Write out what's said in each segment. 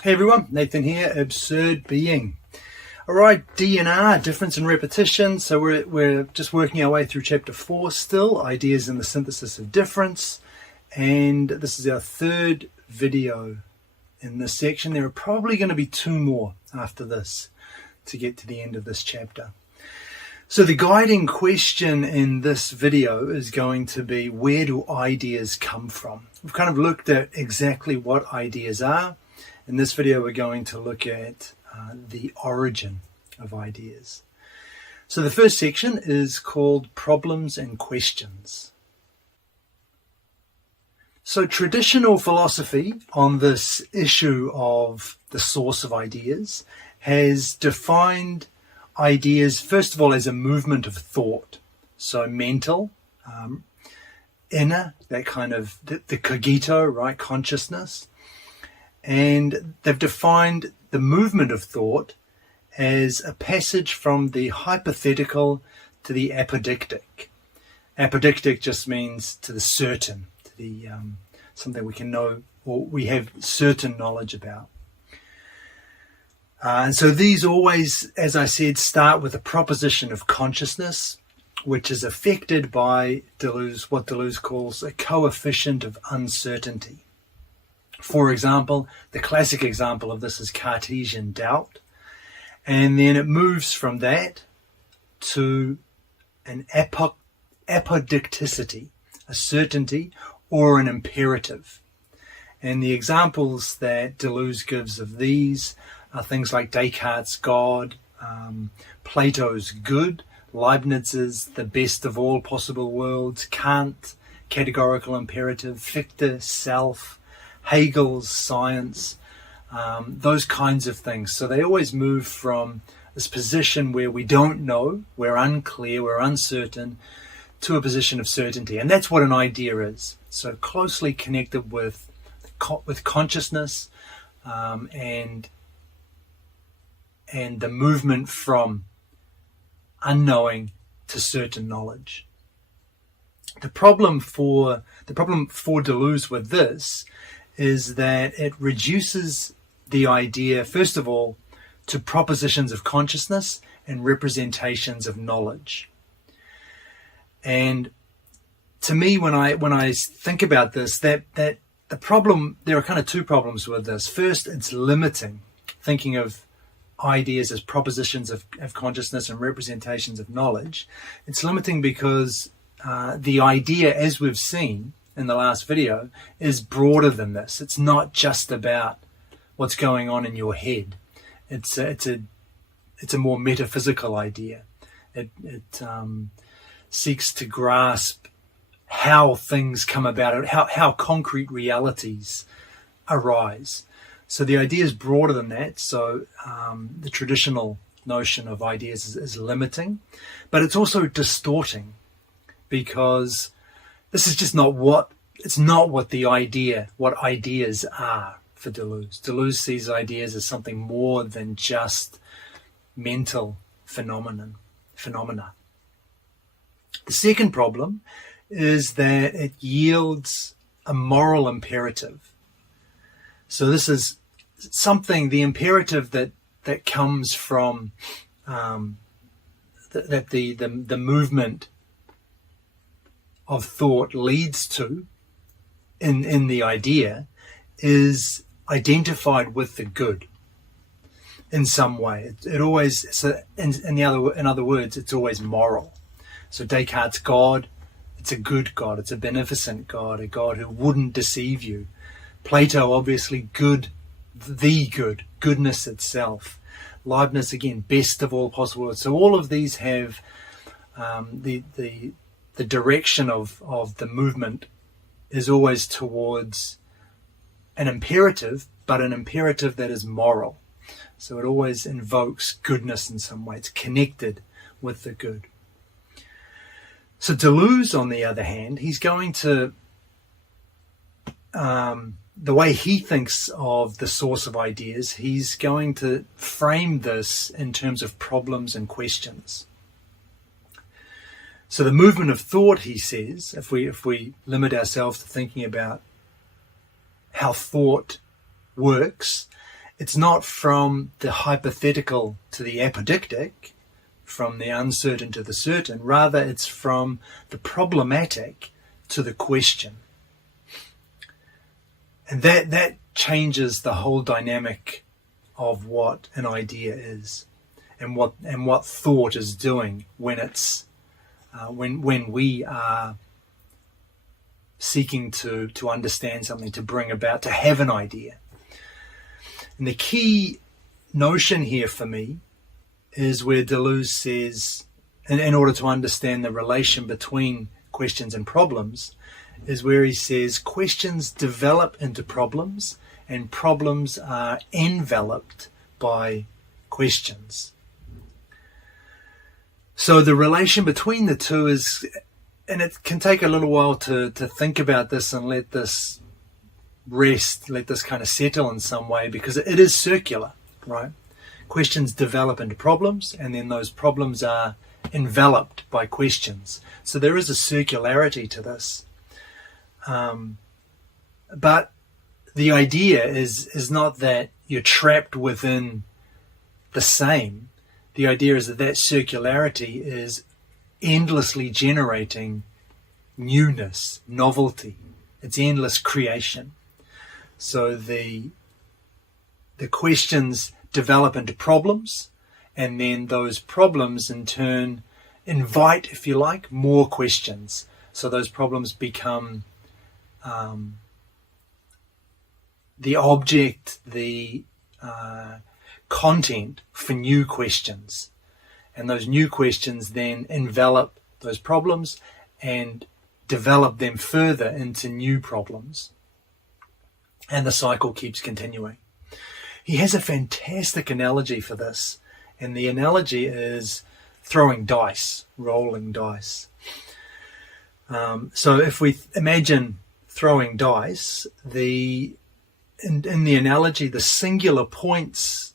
Hey everyone, Nathan here, Absurd Being. Alright, D&R, difference and repetition. So we're just working our way through chapter 4 still, ideas in the synthesis of difference. And this is our third video in this section. There are probably going to be 2 more after this to get to the end of this chapter. So the guiding question in this video is going to be, where do ideas come from? We've kind of looked at exactly what ideas are. In this video, we're going to look at the origin of ideas. So the first section is called Problems and Questions. So traditional philosophy on this issue of the source of ideas has defined ideas, first of all, as a movement of thought. So mental, inner, that kind of, the cogito, right, consciousness. And they've defined the movement of thought as a passage from the hypothetical to the apodictic. Apodictic just means to the certain, to the something we can know or we have certain knowledge about. And so these always, as I said, start with a proposition of consciousness, which is affected by Deleuze, what Deleuze calls a coefficient of uncertainty. For example, the classic example of this is Cartesian doubt. And then it moves from that to an apodicticity, a certainty, or an imperative. And the examples that Deleuze gives of these are things like Descartes' God, Plato's good, Leibniz's the best of all possible worlds, Kant, categorical imperative, Fichte, self, Hegel's science, those kinds of things. So they always move from this position where we don't know, we're unclear, we're uncertain, to a position of certainty. And that's what an idea is. So closely connected with consciousness and the movement from unknowing to certain knowledge. The problem for Deleuze with this is that it reduces the idea, first of all, to propositions of consciousness and representations of knowledge. And to me, when I think about this, that the problem, there are kind of 2 problems with this. First, it's limiting, thinking of ideas as propositions of consciousness and representations of knowledge. It's limiting because the idea, as we've seen in the last video, is broader than this. It's not just about what's going on in your head. It's a more metaphysical idea. It seeks to grasp how things come about, how concrete realities arise. So the idea is broader than that. So the traditional notion of ideas is limiting, but it's also distorting, because this is just not what ideas are for Deleuze. Deleuze sees ideas as something more than just mental phenomena. The second problem is that it yields a moral imperative. So this is something, the imperative that comes from that the movement of thought leads to in the idea is identified with the good in some way. It always, so in other words, it's always moral. So Descartes' God, it's a good God, it's a beneficent God, a God who wouldn't deceive you. Plato, obviously good, the good, goodness itself. Leibniz, again, best of all possible worlds. So all of these have the direction of the movement is always towards an imperative, but an imperative that is moral. So it always invokes goodness in some way. It's connected with the good. So Deleuze, on the other hand, he's going to, the way he thinks of the source of ideas, he's going to frame this in terms of problems and questions. So the movement of thought, he says, if we limit ourselves to thinking about how thought works, It's not from the hypothetical to the apodictic, from the uncertain to the certain. Rather, it's from the problematic to the question. And that changes the whole dynamic of what an idea is, and what thought is doing when it's when we are seeking to understand something, to bring about, to have an idea. And the key notion here for me is where Deleuze says, in order to understand the relation between questions and problems, is where he says questions develop into problems and problems are enveloped by questions. So the relation between the two is, and it can take a little while to think about this and let this rest, let this kind of settle in some way, because it is circular, right? Questions develop into problems, and then those problems are enveloped by questions. So there is a circularity to this. But the idea is not that you're trapped within the same. The idea is that circularity is endlessly generating newness, novelty. It's endless creation. So the questions develop into problems, and then those problems in turn invite, if you like, more questions. So those problems become the object, the content for new questions. And those new questions then envelop those problems and develop them further into new problems. And the cycle keeps continuing. He has a fantastic analogy for this. And the analogy is throwing dice, rolling dice. So if we imagine throwing dice, in the analogy, the singular points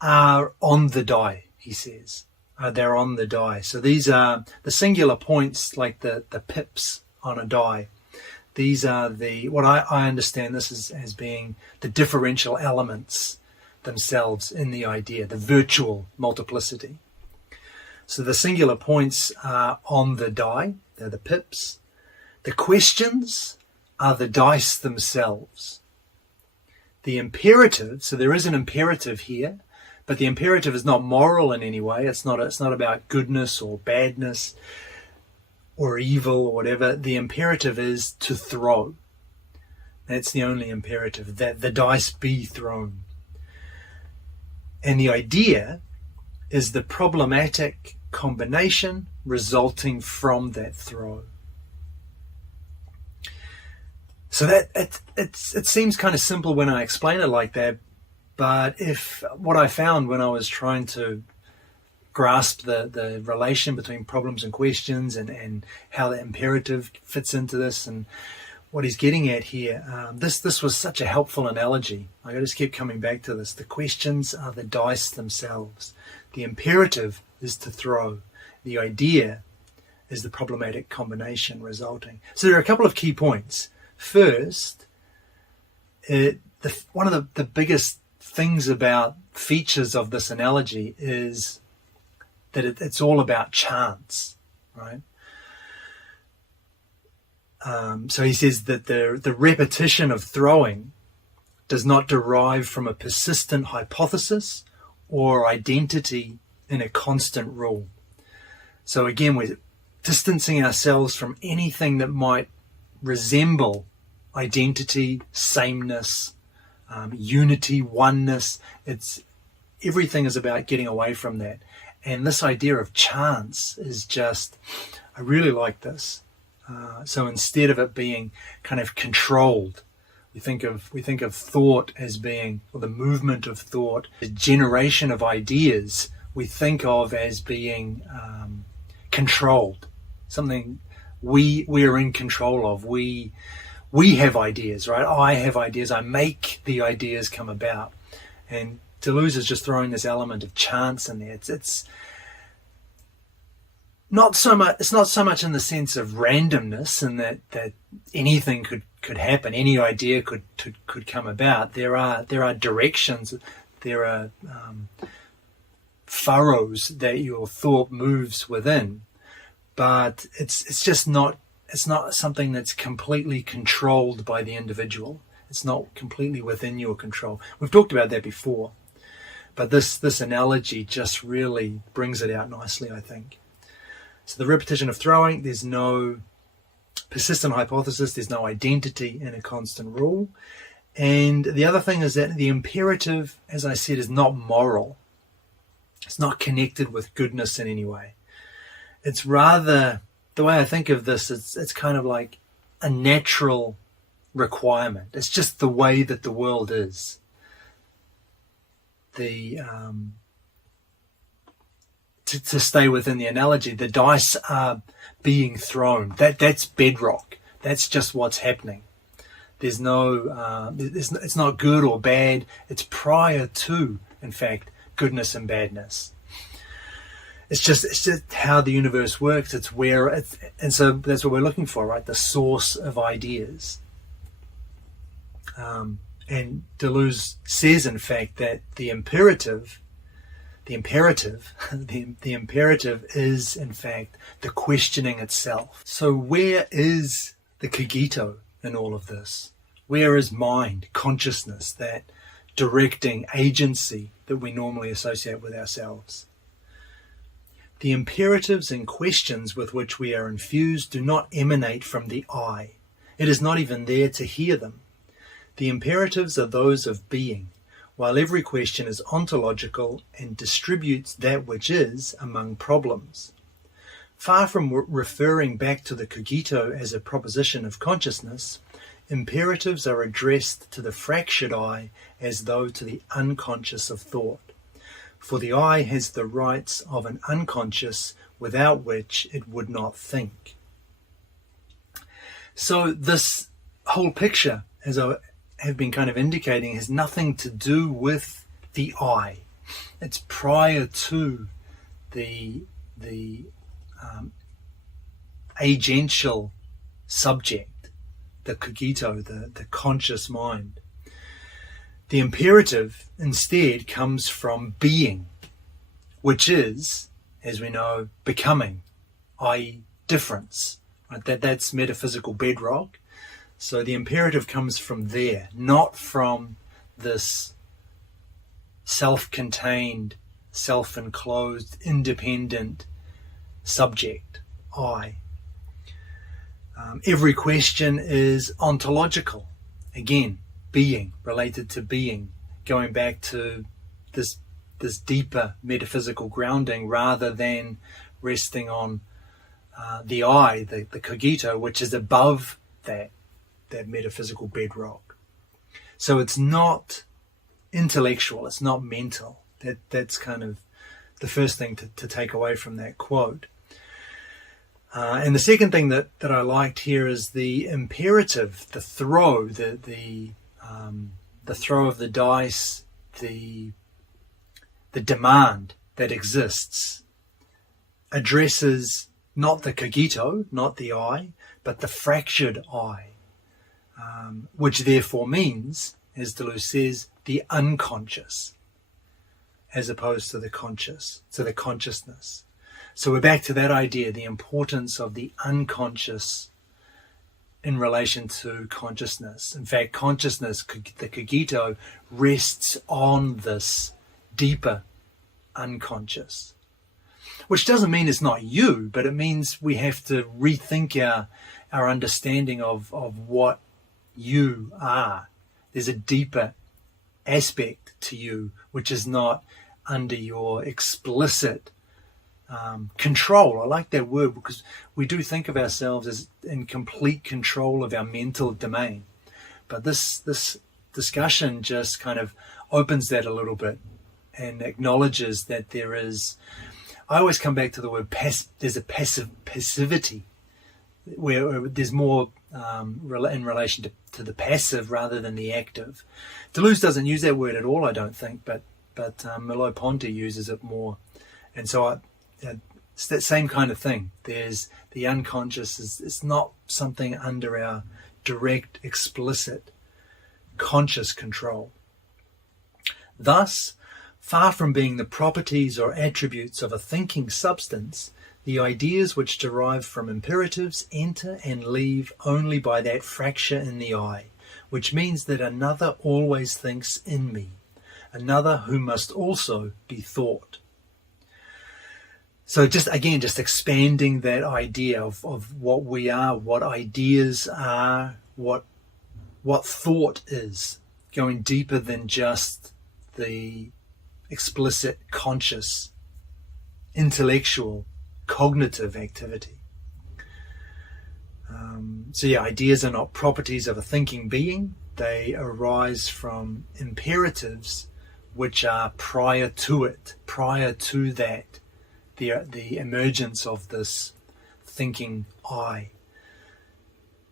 are on the die, he says. They're on the die. So these are the singular points, like the pips on a die. These are what I understand this as being the differential elements themselves in the idea, the virtual multiplicity. So the singular points are on the die, they're the pips. The questions are the dice themselves. The imperative, so there is an imperative here, but the imperative is not moral in any way. It's not about goodness or badness or evil or whatever. The imperative is to throw. That's the only imperative, that the dice be thrown. And the idea is the problematic combination resulting from that throw. So that it seems kind of simple when I explain it like that, but what I found when I was trying to grasp the relation between problems and questions and how the imperative fits into this and what he's getting at here, this was such a helpful analogy. I just keep coming back to this. The questions are the dice themselves. The imperative is to throw. The idea is the problematic combination resulting. So there are a couple of key points. First, one of the biggest things about features of this analogy is that it's all about chance, right? So he says that the repetition of throwing does not derive from a persistent hypothesis or identity in a constant rule. So again, we're distancing ourselves from anything that might resemble identity, sameness, unity, oneness. Everything is about getting away from that. And this idea of chance is I really like this. So instead of it being kind of controlled, we think of thought as being, or the movement of thought, the generation of ideas we think of as being controlled, something we are in control of. We have ideas, right? I have ideas. I make the ideas come about. And Deleuze is just throwing this element of chance in there. It's not so much in the sense of randomness and that anything happen. Any idea could come about. There are directions. There are furrows that your thought moves within, but it's just not. It's not something that's completely controlled by the individual. It's not completely within your control. We've talked about that before, but this analogy just really brings it out nicely, I think. So the repetition of throwing, there's no persistent hypothesis, there's no identity in a constant rule. And the other thing is that the imperative, as I said, is not moral. It's not connected with goodness in any way. It's rather, the way I think of this, it's kind of like a natural requirement. It's just the way that the world is. To stay within the analogy, the dice are being thrown. That's bedrock. That's just what's happening. There's no, it's not good or bad. It's prior to, in fact, goodness and badness. It's just how the universe works. It's where and so that's what we're looking for, right? The source of ideas. And Deleuze says, in fact, that the imperative is, in fact, the questioning itself. So where is the cogito in all of this? Where is mind, consciousness, that directing agency that we normally associate with ourselves? The imperatives and questions with which we are infused do not emanate from the I. It is not even there to hear them. The imperatives are those of being, while every question is ontological and distributes that which is among problems. Far from referring back to the cogito as a proposition of consciousness, imperatives are addressed to the fractured I as though to the unconscious of thought. For the I has the rights of an unconscious without which it would not think. So this whole picture, as I have been kind of indicating, has nothing to do with the I. It's prior to the agential subject, the cogito, the conscious mind. The imperative instead comes from being, which is, as we know, becoming, i.e. difference. Right? That's metaphysical bedrock. So the imperative comes from there, not from this self-contained, self-enclosed, independent subject, I. Every question is ontological. Again, being, related to being, going back to this deeper metaphysical grounding rather than resting on the I, the cogito, which is above that metaphysical bedrock. So it's not intellectual, it's not mental. That's kind of the first thing to take away from that quote. And the second thing that I liked here is the imperative, the throw, the throw of the dice, the demand that exists, addresses not the cogito, not the I, but the fractured I, which therefore means, as Deleuze says, the unconscious, as opposed to the conscious, to the consciousness. So we're back to that idea, the importance of the unconscious in relation to consciousness. In fact, consciousness, the cogito, rests on this deeper unconscious, which doesn't mean it's not you, but it means we have to rethink our understanding of what you are. There's a deeper aspect to you, which is not under your explicit control. I like that word because we do think of ourselves as in complete control of our mental domain. But this discussion just kind of opens that a little bit and acknowledges that there is, I always come back to the word there's a passivity where there's more in relation to the passive rather than the active. Deleuze doesn't use that word at all, I don't think, but Merleau-Ponty uses it more. And so it's that same kind of thing. There's the unconscious, it's not something under our direct, explicit, conscious control. Thus, far from being the properties or attributes of a thinking substance, the ideas which derive from imperatives enter and leave only by that fracture in the I, which means that another always thinks in me, another who must also be thought. So just expanding that idea of what we are, what ideas are, what thought is, going deeper than just the explicit, conscious, intellectual, cognitive activity. Ideas are not properties of a thinking being. They arise from imperatives which are prior to it, prior to that, the emergence of this thinking I.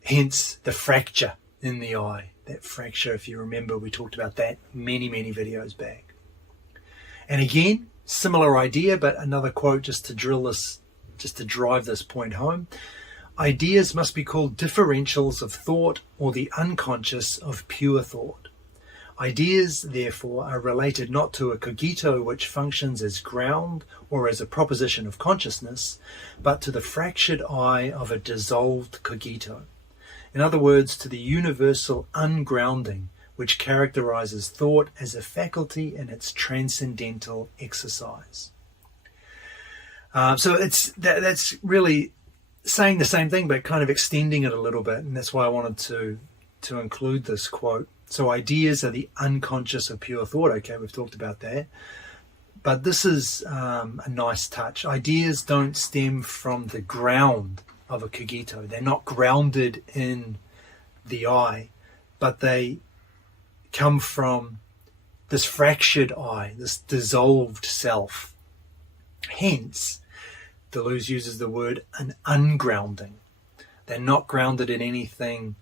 Hence the fracture in the I. That fracture, if you remember, we talked about that many, many videos back. And again, similar idea, but another quote just to drive this point home. Ideas must be called differentials of thought, or the unconscious of pure thought. Ideas, therefore, are related not to a cogito which functions as ground or as a proposition of consciousness, but to the fractured I of a dissolved cogito. In other words, to the universal ungrounding which characterizes thought as a faculty in its transcendental exercise. So that's really saying the same thing, but kind of extending it a little bit, and that's why I wanted to include this quote. So ideas are the unconscious of pure thought. Okay, we've talked about that. But this is a nice touch. Ideas don't stem from the ground of a cogito. They're not grounded in the I, but they come from this fractured I, this dissolved self. Hence, Deleuze uses the word an ungrounding. They're not grounded in anything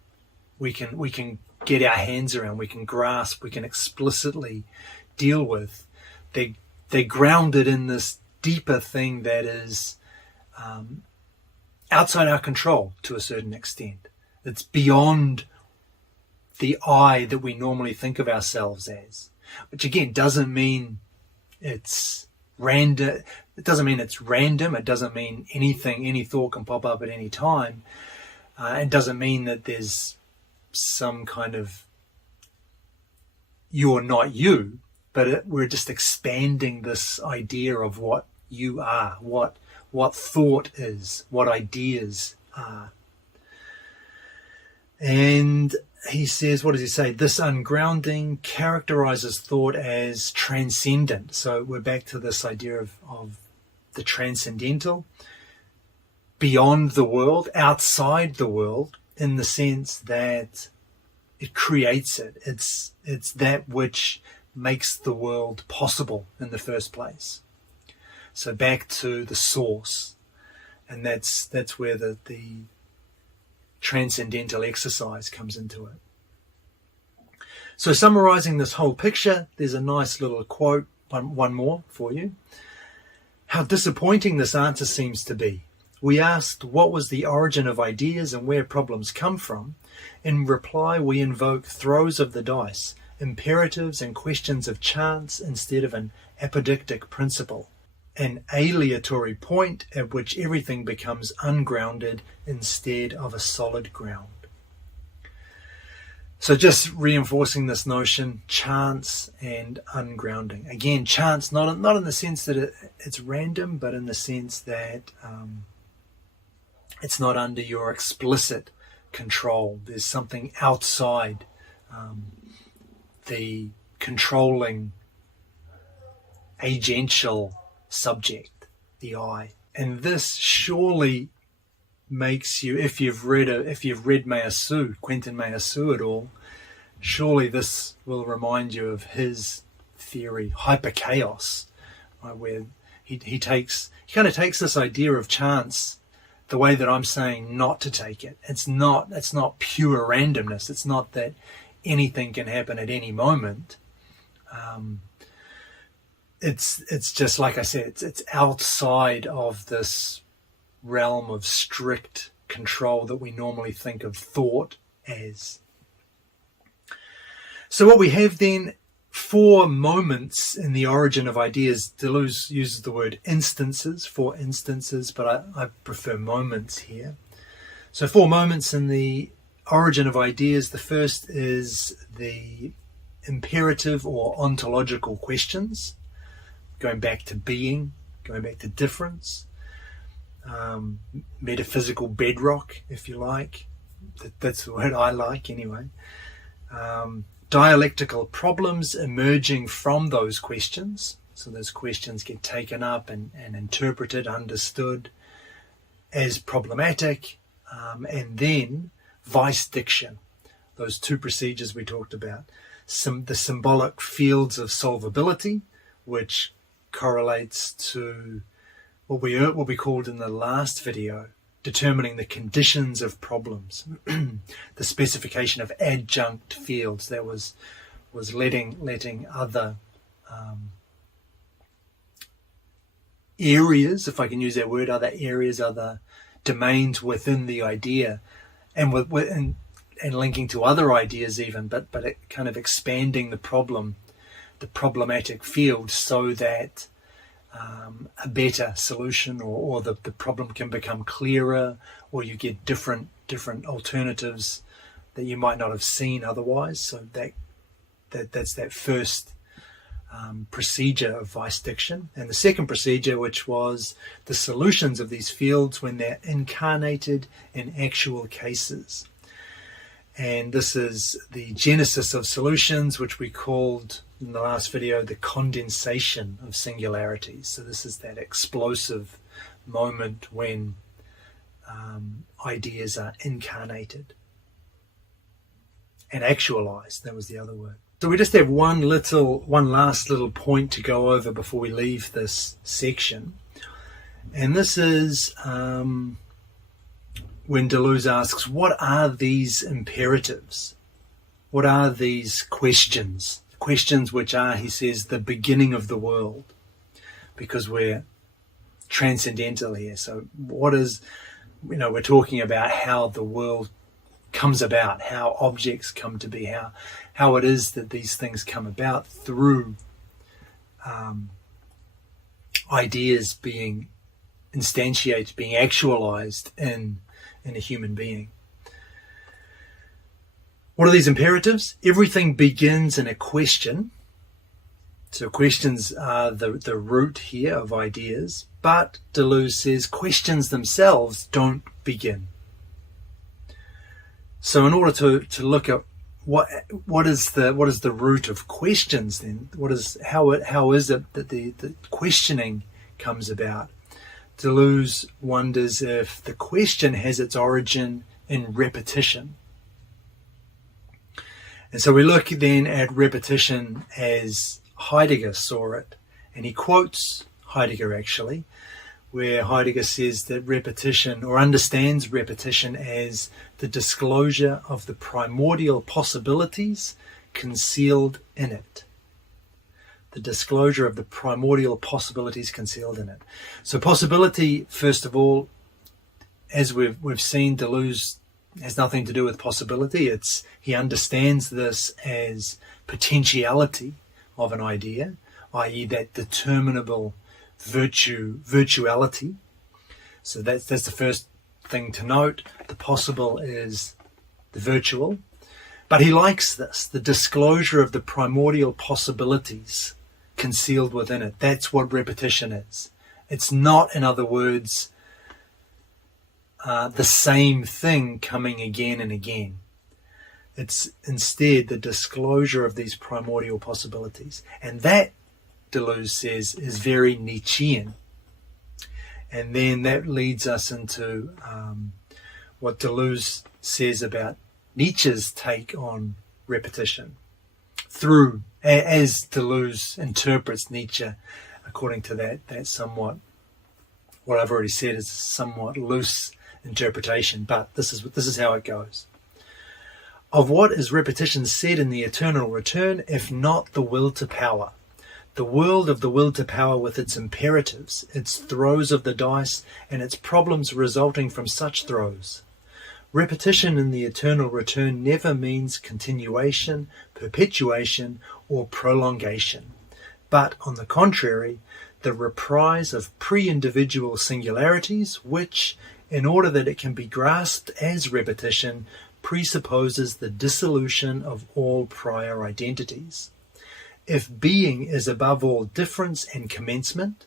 we can get our hands around, we can grasp, we can explicitly deal with. They're grounded in this deeper thing that is outside our control to a certain extent. It's beyond the I that we normally think of ourselves as, which again doesn't mean it's random. It doesn't mean it's random. It doesn't mean any thought can pop up at any time. It doesn't mean that there's some kind of you're not you, but we're just expanding this idea of what you are, what thought is, what ideas are. And he says, what does he say? This ungrounding characterizes thought as transcendent. So we're back to this idea of the transcendental, beyond the world, outside the world, in the sense that it creates it. It's that which makes the world possible in the first place. So back to the source, and that's where the transcendental exercise comes into it. So summarizing this whole picture, there's a nice little quote, one more for you. How disappointing this answer seems to be. We asked what was the origin of ideas and where problems come from. In reply, we invoke throws of the dice, imperatives and questions of chance instead of an apodictic principle, an aleatory point at which everything becomes ungrounded instead of a solid ground. So just reinforcing this notion, chance and ungrounding. Again, chance, not in the sense that it's random, but in the sense that it's not under your explicit control. There's something outside the controlling agential subject, the I. And this surely makes you, if you've read Quentin Meillassoux at all, surely this will remind you of his theory, hyperchaos, right, where he kind of takes this idea of chance the way that I'm saying not to take it. It's not pure randomness. It's not that anything can happen at any moment. It's just like I said, it's outside of this realm of strict control that we normally think of thought as. So what we have then, 4 moments in the origin of ideas. Deleuze uses the word instances, 4 instances, but I prefer moments here. So 4 moments in the origin of ideas. The first is the imperative or ontological questions, going back to being, going back to difference, metaphysical bedrock, if you like. That's the word I like anyway. Dialectical problems emerging from those questions. So those questions get taken up and interpreted, understood as problematic. And then vice diction, those 2 procedures we talked about. The symbolic fields of solvability, which correlates to what we called in the last video, determining the conditions of problems. The specification of adjunct fields, that was letting other areas, if I can use that word, other areas, other domains within the idea, and and linking to other ideas even, but it kind of expanding the problematic field, so that a better solution or the problem can become clearer, or you get different alternatives that you might not have seen otherwise. So that's that first procedure of vice diction. And the second procedure, which was the solutions of these fields when they're incarnated in actual cases. And this is the genesis of solutions, which we called in the last video the condensation of singularities. So this is that explosive moment when ideas are incarnated and actualized. That was the other word. So we just have one last little point to go over before we leave this section. And this is when Deleuze asks, what are these imperatives? What are these questions? Questions which are, he says, the beginning of the world, because we're transcendental here. So what is, we're talking about how the world comes about, how objects come to be, how it is that these things come about through ideas being instantiated, being actualized in a human being. What are these imperatives? Everything begins in a question. So questions are the root here of ideas, but Deleuze says questions themselves don't begin. So in order to look at what is the root of questions, then how is it that the questioning comes about? Deleuze wonders if the question has its origin in repetition. And so we look then at repetition as Heidegger saw it, and he quotes Heidegger actually, where Heidegger says that repetition, or understands repetition as the disclosure of the primordial possibilities concealed in it. The disclosure of the primordial possibilities concealed in it. So possibility, first of all, as we've seen, Deleuze has nothing to do with possibility. He understands this as potentiality of an idea, i.e. that determinable virtuality. So that's the first thing to note. The possible is the virtual. But he likes this, the disclosure of the primordial possibilities concealed within it. That's what repetition is. It's not, in other words, the same thing coming again and again. It's instead the disclosure of these primordial possibilities. And that, Deleuze says, is very Nietzschean. And then that leads us into what Deleuze says about Nietzsche's take on repetition, through, as Deleuze interprets Nietzsche, according to that somewhat, what I've already said is a somewhat loose interpretation, but this is how it goes. Of what is repetition said in the eternal return, if not the will to power? The world of the will to power, with its imperatives, its throws of the dice, and its problems resulting from such throws. Repetition in the eternal return never means continuation, perpetuation, or prolongation, but, on the contrary, the reprise of pre-individual singularities, which, in order that it can be grasped as repetition, presupposes the dissolution of all prior identities. If being is above all difference and commencement,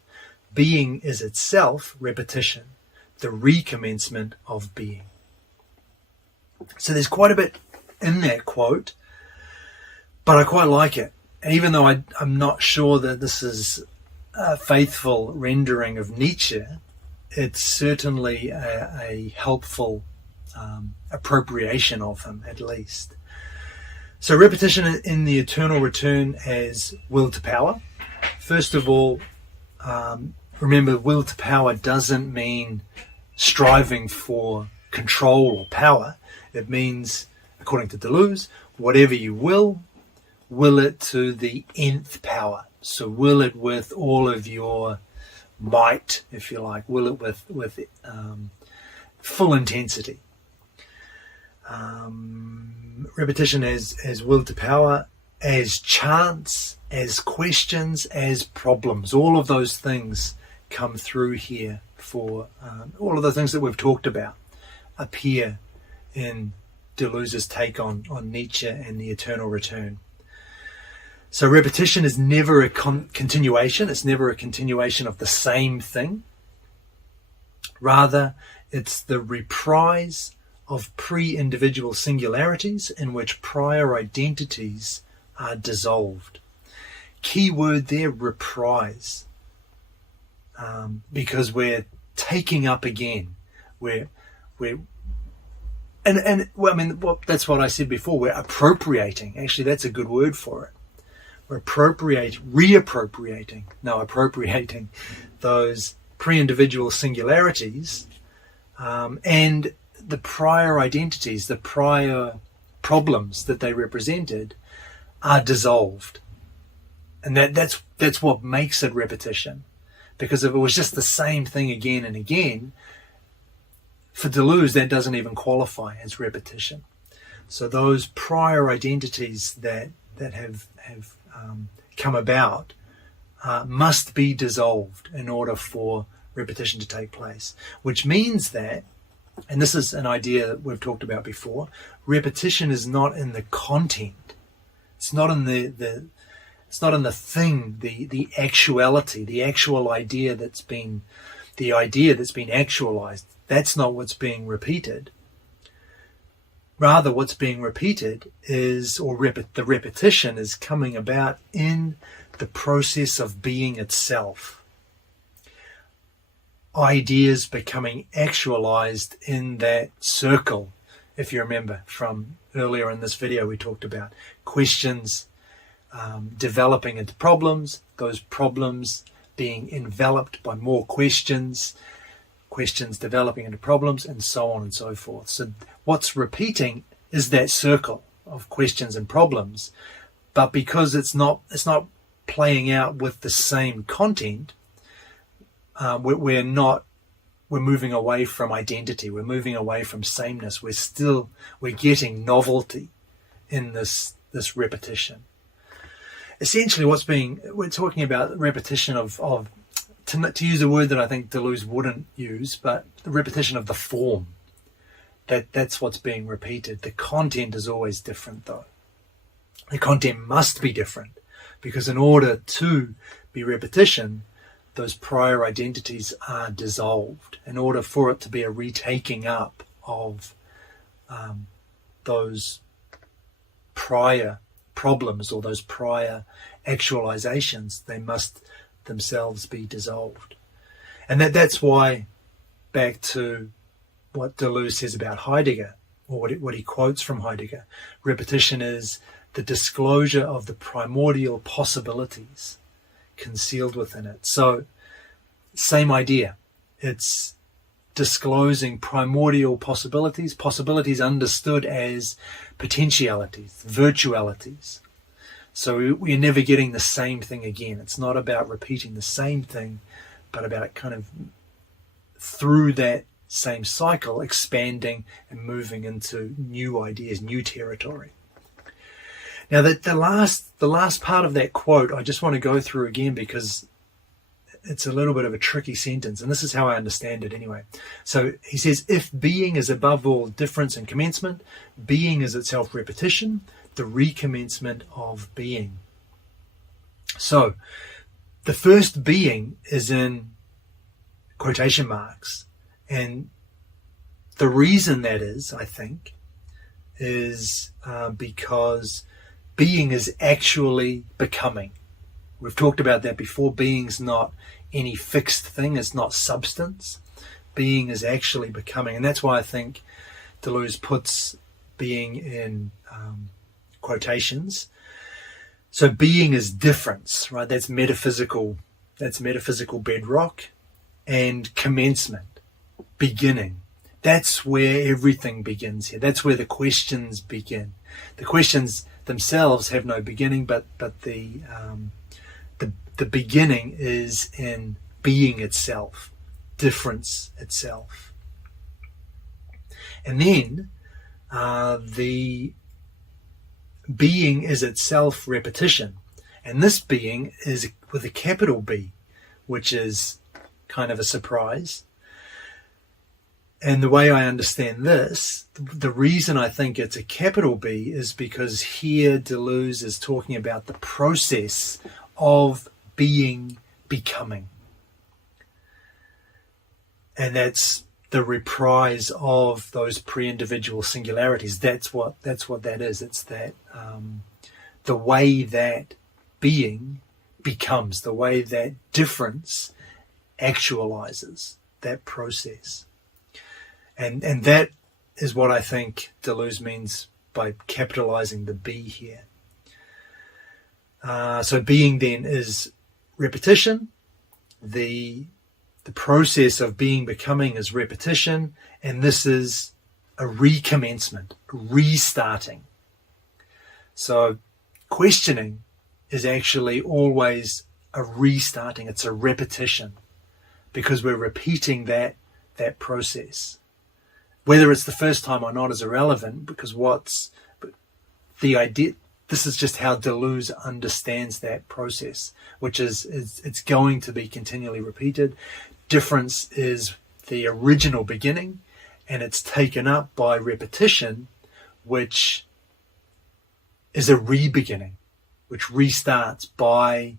being is itself repetition, the recommencement of being. So there's quite a bit in that quote, but I quite like it. And even though I'm not sure that this is a faithful rendering of Nietzsche, it's certainly a helpful appropriation of him, at least. So repetition in the eternal return as will to power. First of all, remember, will to power doesn't mean striving for control or power. It means, according to Deleuze, whatever you will it to the nth power. So will it with all of your might, if you like. Will it with full intensity. Repetition as will to power, as chance, as questions, as problems. All of those things come through here for all of the things that we've talked about appear in Deleuze's take on Nietzsche and the eternal return. So repetition is never a continuation. It's never a continuation of the same thing. Rather, it's the reprise of pre-individual singularities in which prior identities are dissolved. Key word there, reprise, because we're taking up again. That's what I said before. We're appropriating. Actually, that's a good word for it. We're appropriating those pre-individual singularities and the prior identities, the prior problems that they represented are dissolved. And that's what makes it repetition. Because if it was just the same thing again and again, for Deleuze, that doesn't even qualify as repetition. So those prior identities that have come about must be dissolved in order for repetition to take place. Which means that, and this is an idea that we've talked about before, repetition is not in the content. It's not in it's not in the thing, the actuality, the actual idea that's been actualized. That's not what's being repeated. Rather, what's being repeated is, the repetition is coming about in the process of being itself. Ideas becoming actualized in that circle. If you remember from earlier in this video, we talked about questions developing into problems, those problems being enveloped by more questions, questions developing into problems, and so on and so forth. So what's repeating is that circle of questions and problems, but because it's not playing out with the same content, we're moving away from identity. We're moving away from sameness. We're getting novelty in this repetition. Essentially, we're talking about repetition of to use a word that I think Deleuze wouldn't use, but the repetition of the form. That's what's being repeated. The content is always different, though. The content must be different, because in order to be repetition, those prior identities are dissolved. In order for it to be a retaking up of those prior problems or those prior actualizations, they must themselves be dissolved. And that's why, back to what Deleuze says about Heidegger, or what he quotes from Heidegger, repetition is the disclosure of the primordial possibilities concealed within it. So, same idea. It's disclosing primordial possibilities understood as potentialities, virtualities. So we're never getting the same thing again. It's not about repeating the same thing, but about kind of through that same cycle, expanding and moving into new ideas, new territory. Now, the last part of that quote, I just want to go through again because it's a little bit of a tricky sentence, and this is how I understand it anyway. So he says, if being is above all difference and commencement, being is itself repetition, the recommencement of being. So the first being is in quotation marks, and the reason that is, I think, is because being is actually becoming. We've talked about that before. Being's not any fixed thing. It's not substance. Being is actually becoming. And that's why I think Deleuze puts being in quotations. So being is difference, right? That's metaphysical. That's metaphysical bedrock. And commencement, beginning. That's where everything begins here. That's where the questions begin. The questions themselves have no beginning, but the beginning is in being itself, difference itself. And then the being is itself repetition. And this being is with a capital B, which is kind of a surprise. And the way I understand this, the reason I think it's a capital B is because here Deleuze is talking about the process of being becoming. And that's the reprise of those pre-individual singularities. That's what that is. It's that the way that being becomes, the way that difference actualizes, that process. And that is what I think Deleuze means by capitalizing the B here. So being then is repetition. The process of being becoming is repetition, and this is a recommencement, restarting. So questioning is actually always a restarting. It's a repetition because we're repeating that process. Whether it's the first time or not is irrelevant, because the idea, this is just how Deleuze understands that process, which is it's going to be continually repeated. Difference is the original beginning, and it's taken up by repetition, which is a re-beginning, which restarts by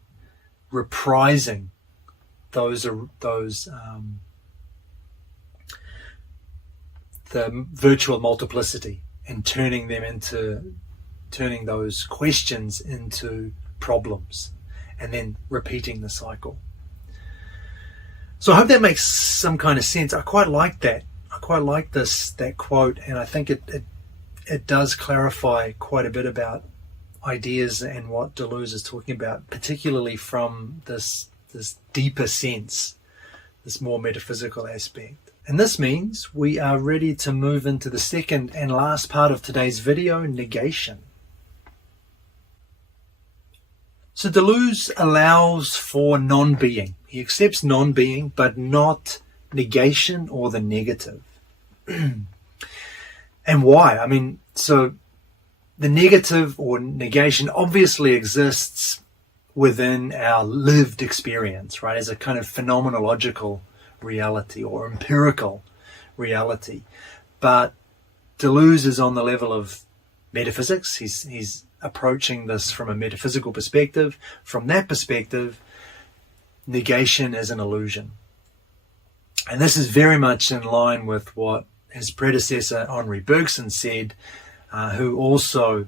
reprising the virtual multiplicity and turning those questions into problems, and then repeating the cycle. So I hope that makes some kind of sense. I quite like that. I quite like that quote, and I think it does clarify quite a bit about ideas and what Deleuze is talking about, particularly from this deeper sense, this more metaphysical aspect. And this means we are ready to move into the second and last part of today's video, negation. So Deleuze allows for non-being. He accepts non-being, but not negation or the negative. And why? I mean, so the negative or negation obviously exists within our lived experience, right, as a kind of phenomenological reality or empirical reality. But Deleuze is on the level of metaphysics. He's approaching this from a metaphysical perspective. From that perspective, negation is an illusion. And this is very much in line with what his predecessor Henri Bergson said, who also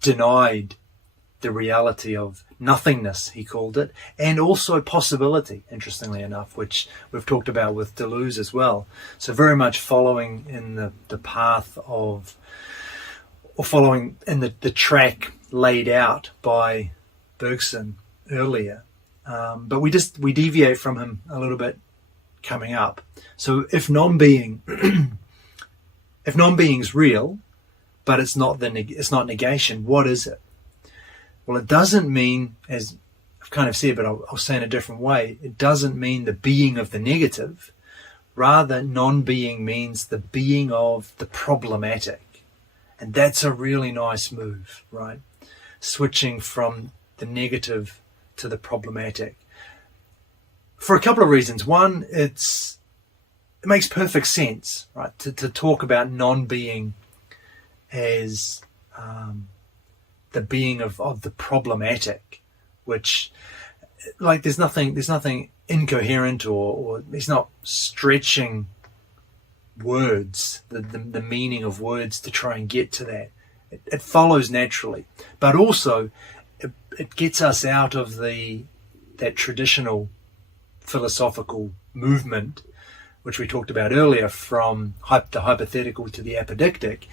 denied the reality of nothingness, he called it, and also possibility, interestingly enough, which we've talked about with Deleuze as well. So very much following in the path of, or following in the track laid out by Bergson earlier. But we deviate from him a little bit coming up. So if non-being is real, but it's not negation, what is it? Well, it doesn't mean, as I've kind of said, but I'll say in a different way, it doesn't mean the being of the negative. Rather, non-being means the being of the problematic. And that's a really nice move, right? Switching from the negative to the problematic. For a couple of reasons. One, it makes perfect sense, right? To talk about non-being as the being of the problematic, which, like, there's nothing incoherent or he's not stretching words, the meaning of words to try and get to that. It follows naturally, but also it gets us out of that traditional philosophical movement, which we talked about earlier, from the hypothetical to the apodictic,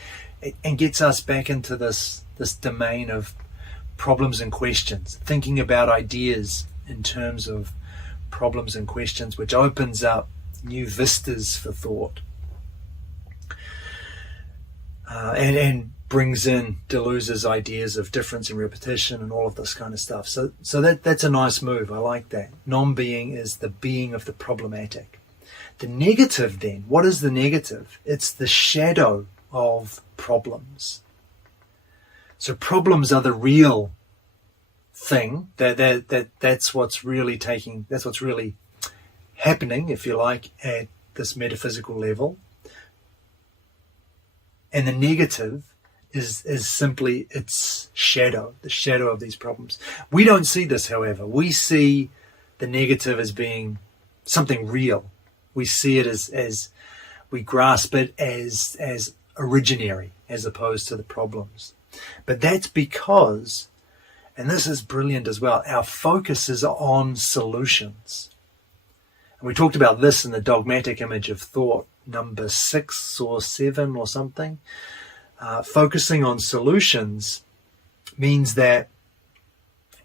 and gets us back into this domain of problems and questions, thinking about ideas in terms of problems and questions, which opens up new vistas for thought, and brings in Deleuze's ideas of difference and repetition and all of this kind of stuff. So that's a nice move. I like that. Non-being is the being of the problematic. The negative, then, what is the negative? It's the shadow of problems. So problems are the real thing. That's what's really happening, if you like, at this metaphysical level. And the negative is simply its shadow, the shadow of these problems. We don't see this, however. We see the negative as being something real. We see it as we grasp it as originary, as opposed to the problems. But that's because, and this is brilliant as well, our focus is on solutions. And we talked about this in the dogmatic image of thought, number 6 or 7 or something. Focusing on solutions means that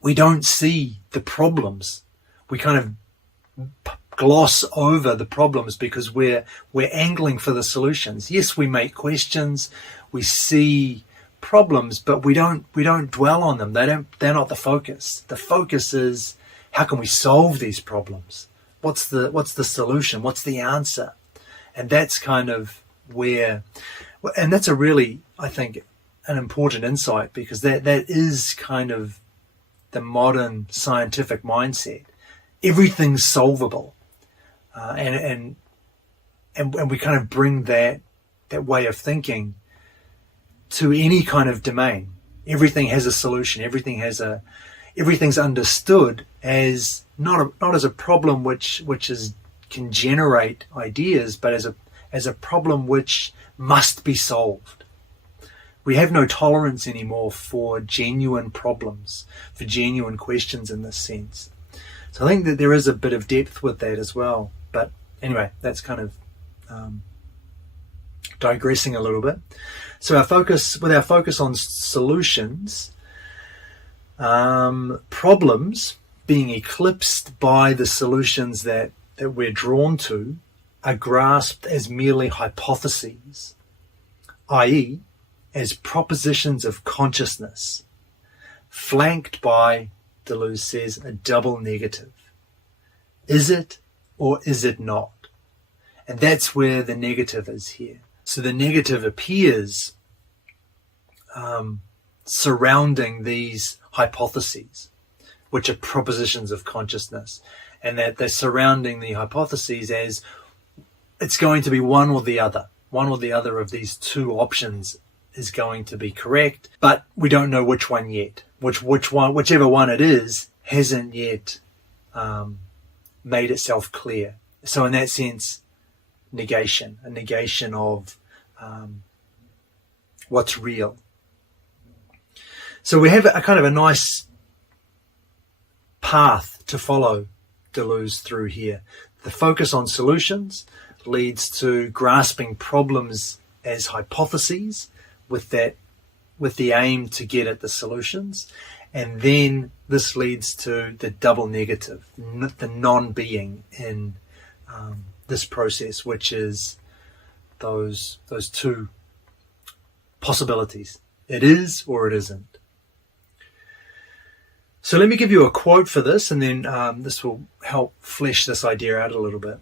we don't see the problems. We kind of gloss over the problems because we're angling for the solutions. Yes, we make questions, we see problems, but we don't dwell on them. They're not the focus. The focus is, how can we solve these problems? What's the solution? What's the answer? And that's kind of where, and that's a really, I think, an important insight, because that is kind of the modern scientific mindset. Everything's solvable, and we kind of bring that way of thinking to any kind of domain. Everything has a solution. Everything's understood as not as a problem which can generate ideas, but as a problem which must be solved. We have no tolerance anymore for genuine problems, for genuine questions in this sense. So I think that there is a bit of depth with that as well. But anyway, that's kind of digressing a little bit. So our focus on solutions, problems being eclipsed by the solutions that we're drawn to, are grasped as merely hypotheses, i.e., as propositions of consciousness, flanked by, Deleuze says, a double negative. Is it or is it not? And that's where the negative is here. So the negative appears surrounding these hypotheses, which are propositions of consciousness, and that they're surrounding the hypotheses as it's going to be one or the other. One or the other of these two options is going to be correct, but we don't know which one yet. Whichever one it is hasn't yet made itself clear. So in that sense, a negation of what's real. So we have a kind of a nice path to follow Deleuze through here. The focus on solutions leads to grasping problems as hypotheses with the aim to get at the solutions. And then this leads to the double negative, the non-being in this process, which is those two possibilities. It is or it isn't. So let me give you a quote for this, and then this will help flesh this idea out a little bit.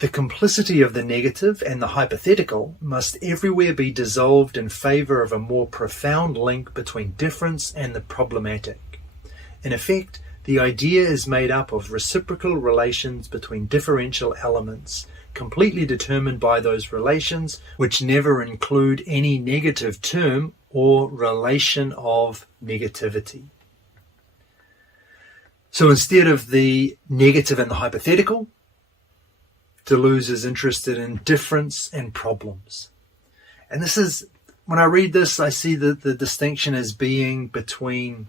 The complicity of the negative and the hypothetical must everywhere be dissolved in favour of a more profound link between difference and the problematic. In effect, the idea is made up of reciprocal relations between differential elements, completely determined by those relations, which never include any negative term or relation of negativity. So instead of the negative and the hypothetical, Deleuze is interested in difference and problems. And this is, when I read this, I see the distinction as being between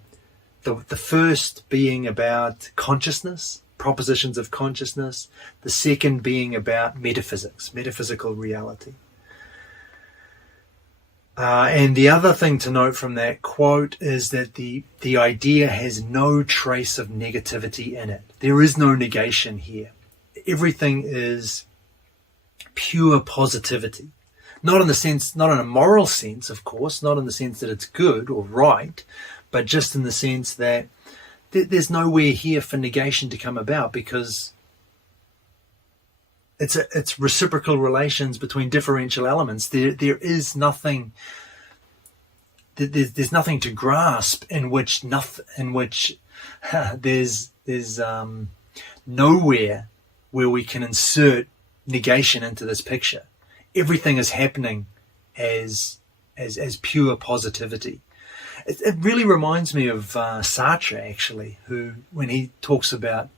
the first being about consciousness, propositions of consciousness, the second being about metaphysics, metaphysical reality. And the other thing to note from that quote is that the idea has no trace of negativity in it. There is no negation here. Everything is pure positivity. Not in a moral sense, of course, not in the sense that it's good or right, but just in the sense that there's nowhere here for negation to come about, because it's reciprocal relations between differential elements. There is nothing. There's nothing to grasp in which there's nowhere where we can insert negation into this picture. Everything is happening as pure positivity. It really reminds me of Sartre, actually, who, when he talks about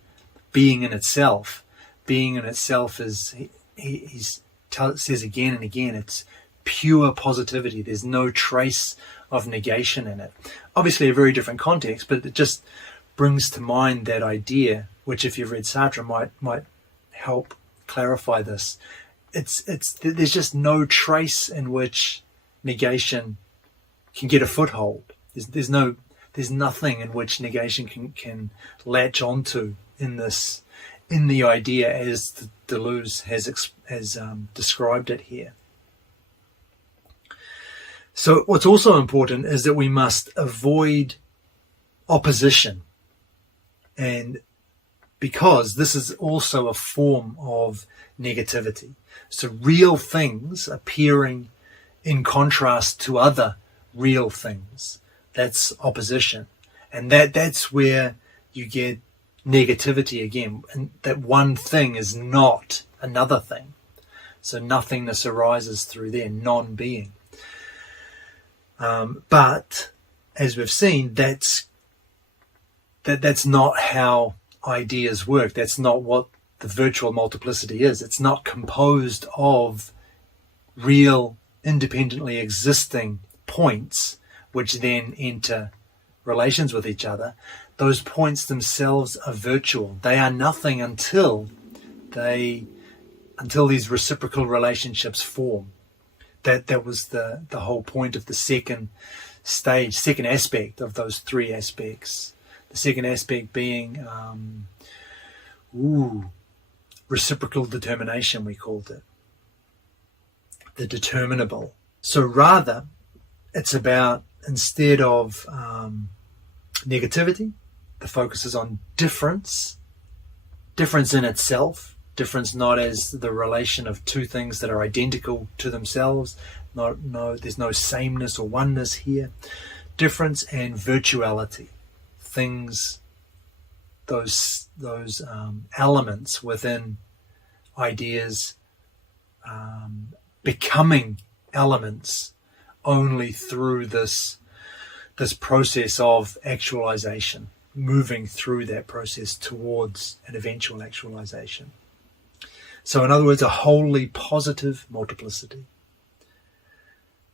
being in itself is, he says again and again, it's pure positivity. There's no trace of negation in it. Obviously a very different context, but it just brings to mind that idea, which if you've read Sartre might help clarify this. There's just no trace in which negation can get a foothold. There's nothing in which negation can latch onto in the idea as Deleuze has described it here. So what's also important is that we must avoid opposition, and because this is also a form of negativity. So real things appearing in contrast to other real things, that's opposition. And that's where you get negativity again, and that one thing is not another thing. So nothingness arises through there, non-being. But as we've seen, that's not how ideas work. That's not what the virtual multiplicity is. It's not composed of real, independently existing points which then enter relations with each other. Those points themselves are virtual. They are nothing until these reciprocal relationships form. That was the whole point of the second aspect of those three aspects. The second aspect being reciprocal determination, we called it. The determinable. So rather, it's about, instead of negativity, the focus is on difference in itself, difference not as the relation of two things that are identical to themselves, there's no sameness or oneness here. Difference and virtuality, things, those elements within ideas becoming elements only through this process of actualization, moving through that process towards an eventual actualization. So in other words, a wholly positive multiplicity.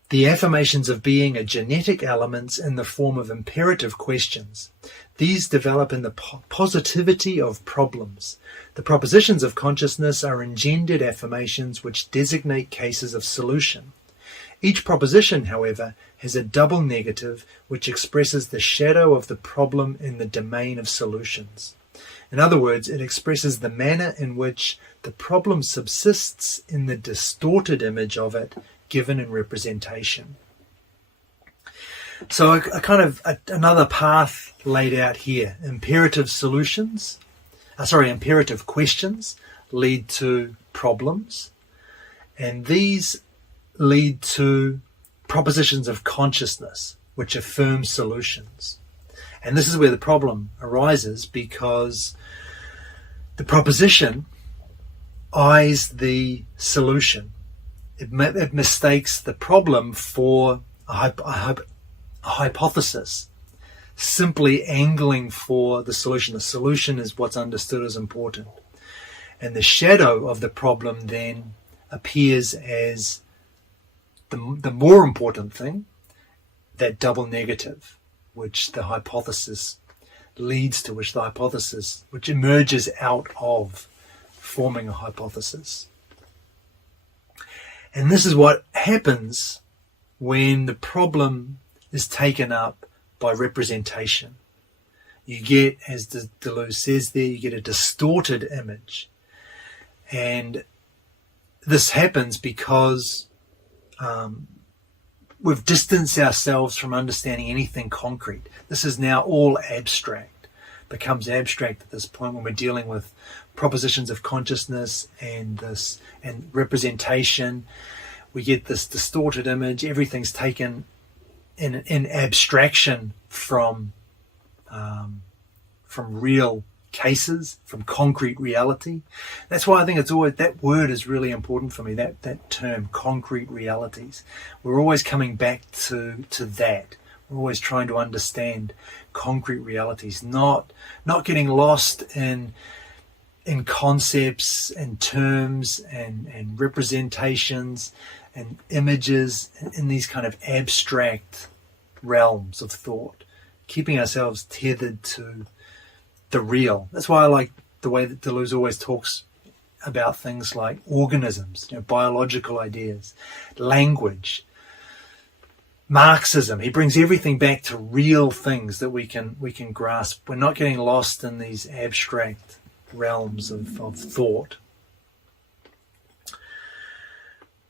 The affirmations of being are genetic elements in the form of imperative questions. These develop in the positivity of problems. The propositions of consciousness are engendered affirmations which designate cases of solution. Each proposition, however, has a double negative which expresses the shadow of the problem in the domain of solutions. In other words, it expresses the manner in which the problem subsists in the distorted image of it given in representation. So another path laid out here. Imperative questions lead to problems, and these lead to propositions of consciousness, which affirm solutions. And this is where the problem arises, because the proposition eyes the solution. It mistakes the problem for a hypothesis, simply angling for the solution. The solution is what's understood as important. And the shadow of the problem then appears as the more important thing, that double negative, which the hypothesis leads to, which emerges out of forming a hypothesis. And this is what happens when the problem is taken up by representation. You get, as Deleuze says there, you get a distorted image. And this happens because we've distanced ourselves from understanding anything concrete. This is now all abstract, becomes abstract at this point when we're dealing with propositions of consciousness and representation. We get this distorted image. Everything's taken in abstraction from real cases, from concrete reality. That's why I think it's always, that word is really important for me, that term, concrete realities. We're always coming back to that. We're always trying to understand concrete realities, not getting lost in concepts and terms and representations and images in these kind of abstract realms of thought, keeping ourselves tethered to the real. That's why I like the way that Deleuze always talks about things like organisms, biological ideas, language, Marxism. He brings everything back to real things that we can grasp. We're not getting lost in these abstract realms of thought.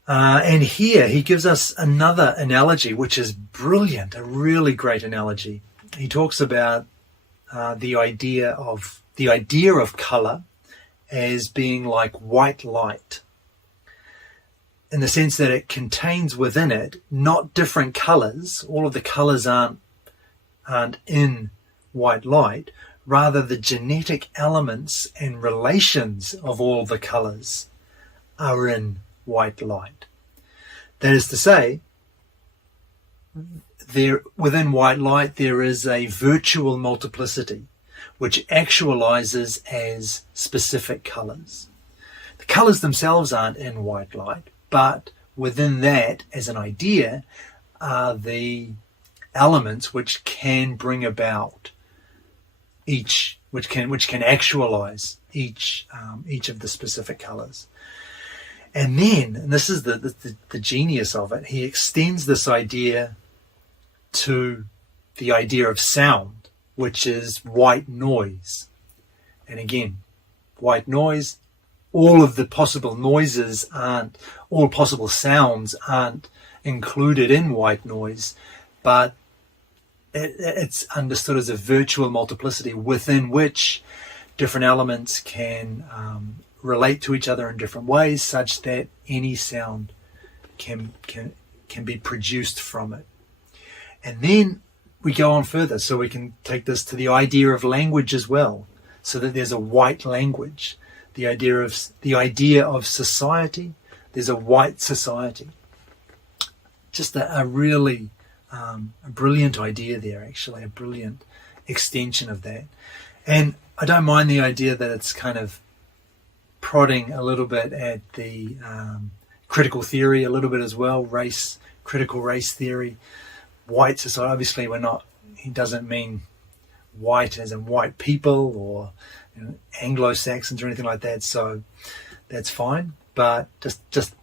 And here he gives us another analogy, which is brilliant, a really great analogy. He talks about the idea of color as being like white light, in the sense that it contains within it not different colors. All of the colors aren't in white light. Rather, the genetic elements and relations of all the colors are in white light. That is to say, within white light there is a virtual multiplicity which actualizes as specific colors. The colors themselves aren't in white light, but within that, as an idea, are the elements which can bring about which can actualize each of the specific colors. And then, and this is the genius of it, he extends this idea to the idea of sound, which is white noise. And again, white noise, all of the possible noises all possible sounds aren't included in white noise, but it's understood as a virtual multiplicity within which different elements can relate to each other in different ways, such that any sound can be produced from it. And then we go on further, so we can take this to the idea of language as well, so that there's a white language. The idea of society, there's a white society. Just a really a brilliant idea there, actually, a brilliant extension of that. And I don't mind the idea that it's kind of prodding a little bit at the critical theory a little bit as well, critical race theory, white society. Obviously, he doesn't mean white as in white people or Anglo-Saxons or anything like that, so that's fine. But it's just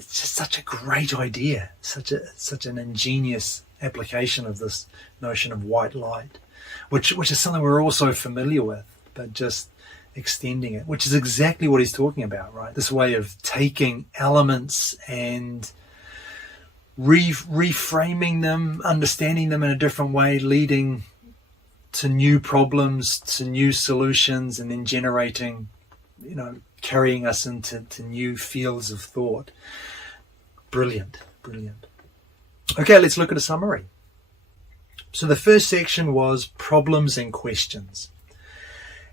such a great idea, such an ingenious application of this notion of white light, which is something we're all so familiar with, but just extending it, which is exactly what he's talking about, right? This way of taking elements and reframing them, understanding them in a different way, leading to new problems, to new solutions, and then generating, carrying us into new fields of thought. Brilliant. Okay, let's look at a summary. So the first section was problems and questions.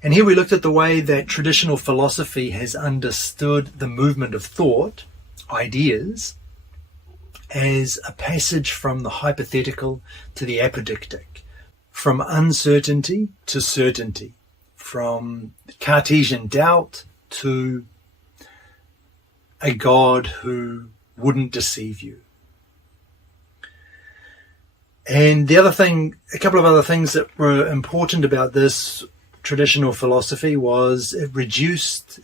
And here we looked at the way that traditional philosophy has understood the movement of thought, ideas, as a passage from the hypothetical to the apodictic, from uncertainty to certainty, from Cartesian doubt to a God who wouldn't deceive you. And a couple of other things that were important about this traditional philosophy was it reduced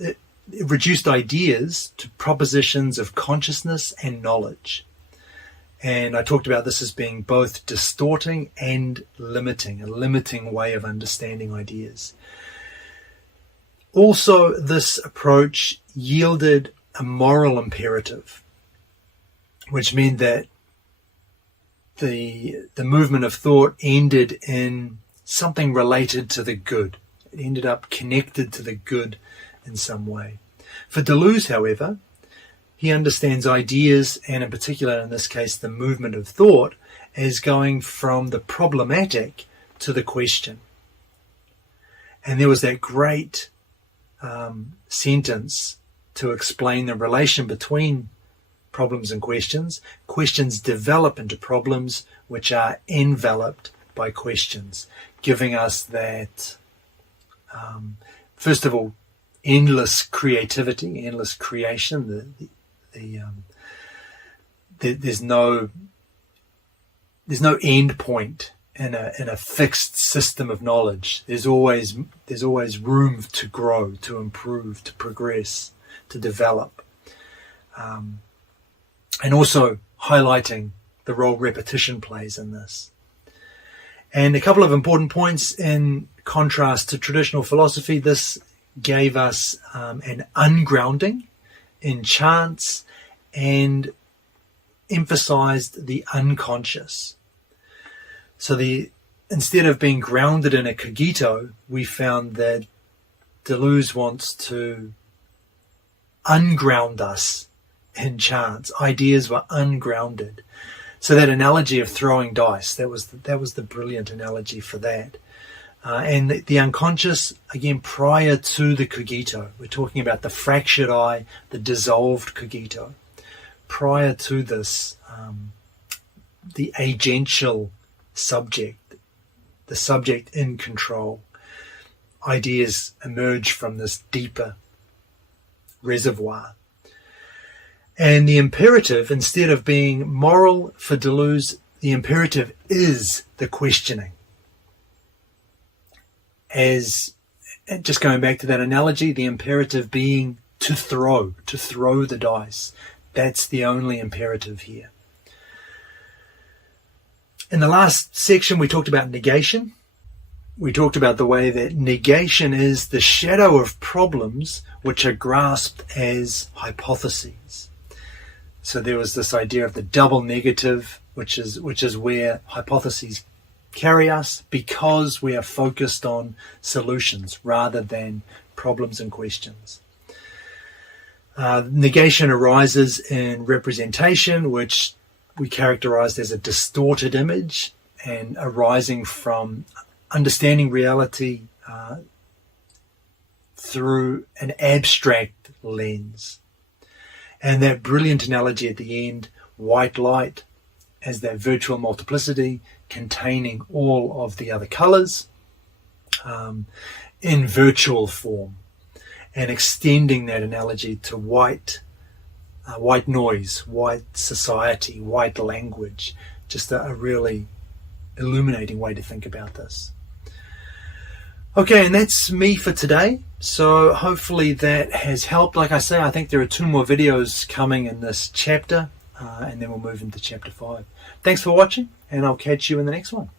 ideas to propositions of consciousness and knowledge. And I talked about this as being both distorting and limiting, a limiting way of understanding ideas. Also, this approach yielded a moral imperative, which meant that the movement of thought ended in something related to the good. It ended up connected to the good in some way. For Deleuze, however, he understands ideas, and in particular in this case the movement of thought, as going from the problematic to the question. And there was that great sentence to explain the relation between problems and questions. Questions develop into problems which are enveloped by questions, giving us that, first of all, endless creativity, endless creation. There's no end point in a fixed system of knowledge. There's always room to grow, to improve, to progress, to develop. And also highlighting the role repetition plays in this. And a couple of important points in contrast to traditional philosophy. This gave us an ungrounding in chance and emphasized the unconscious. So instead of being grounded in a cogito, we found that Deleuze wants to unground us in chance. Ideas were ungrounded. So that analogy of throwing dice, that was the brilliant analogy for that. And the unconscious, again, prior to the cogito. We're talking about the fractured I, the dissolved cogito. Prior to this, the agential subject, the subject in control. Ideas emerge from this deeper reservoir. And the imperative, instead of being moral for Deleuze, the imperative is the questioning. As, just going back to that analogy, the imperative being to throw the dice. That's the only imperative here. In the last section, we talked about negation. We talked about the way that negation is the shadow of problems which are grasped as hypotheses. So there was this idea of the double negative, which is where hypotheses carry us because we are focused on solutions rather than problems and questions. Negation arises in representation, which we characterized as a distorted image and arising from understanding reality through an abstract lens. And that brilliant analogy at the end, white light as that virtual multiplicity containing all of the other colors in virtual form, and extending that analogy to white noise, white society, white language. Just a really illuminating way to think about this. Okay, and that's me for today. So hopefully that has helped. Like I say, I think there are 2 more videos coming in this chapter, and then we'll move into chapter 5. Thanks for watching, and I'll catch you in the next one.